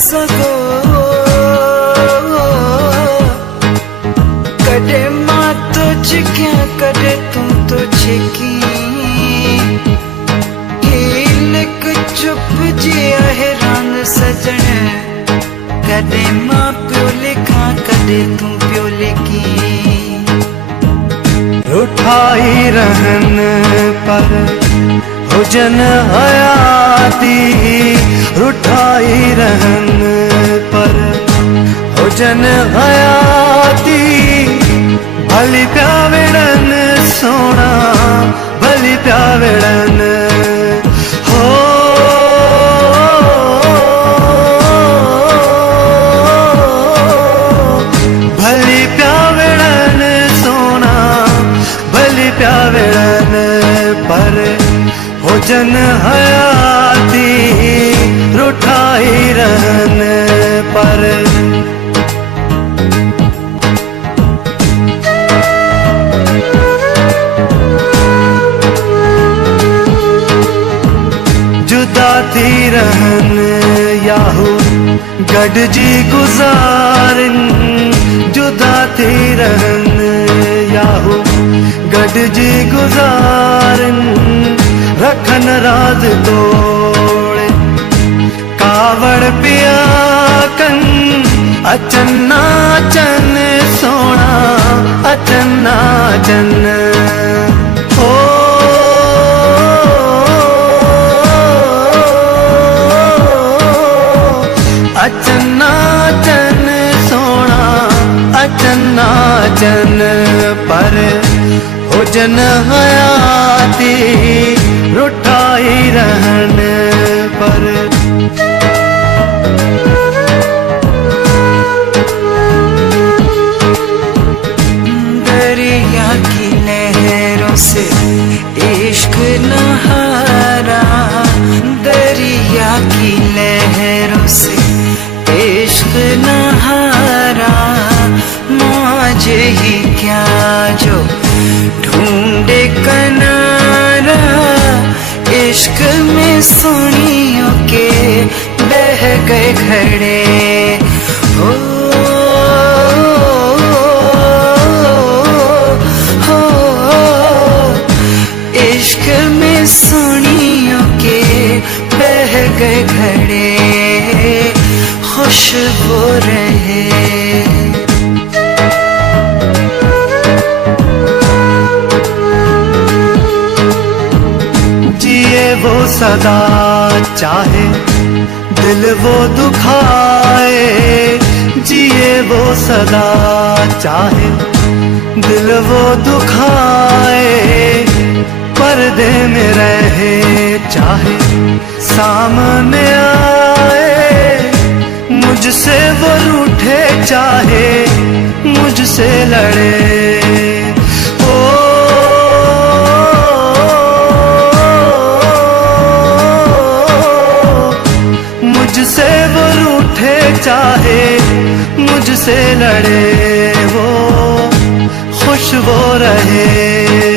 सगो कदे मां तो चिकिया कदे तू तो चिकी हिलक चुप जिया हैरान सजन कदे मां प्यो लिखा कदे तू प्यो लिखी रुठाई रहन पर हुजन हयाती रुठाई रहन पर हुजन हयाती भली प्यावेड़न सोना भली प्यावेड़न हो भली प्यावेड़न सोना भली प्यावेड़न पर हुजन हयाती रुठाई रहन पर जुदा थी रहन याहू गडजी गुजारन जुदा थी रहन याहू गडजी गुजारन रखन राज तोड़े कावड़ पिया कन अचन्ना चन सोना अचन्ना चन हो अचन्ना चन सोना अचन्ना चन पर हुजन हयाती रुठाई रहन पर दरिया की लहरों से इश्क नहारा दरिया की लहरों से इश्क नहारा मौज ही क्या जो ढूंढे किनारा इश्क में सुनियों के बह गए घड़े हो इश्क में सुनियों के बह गए घड़े खुशबू रहे जिए वो सदा चाहे दिल वो दुखाए जिए वो सदा चाहे दिल वो दुखाए पर्दे में रहे चाहे सामने आए मुझसे वो रूठे चाहे मुझसे लड़े ओ मुझसे वो रूठे चाहे मुझसे लड़े वो खुश वो रहे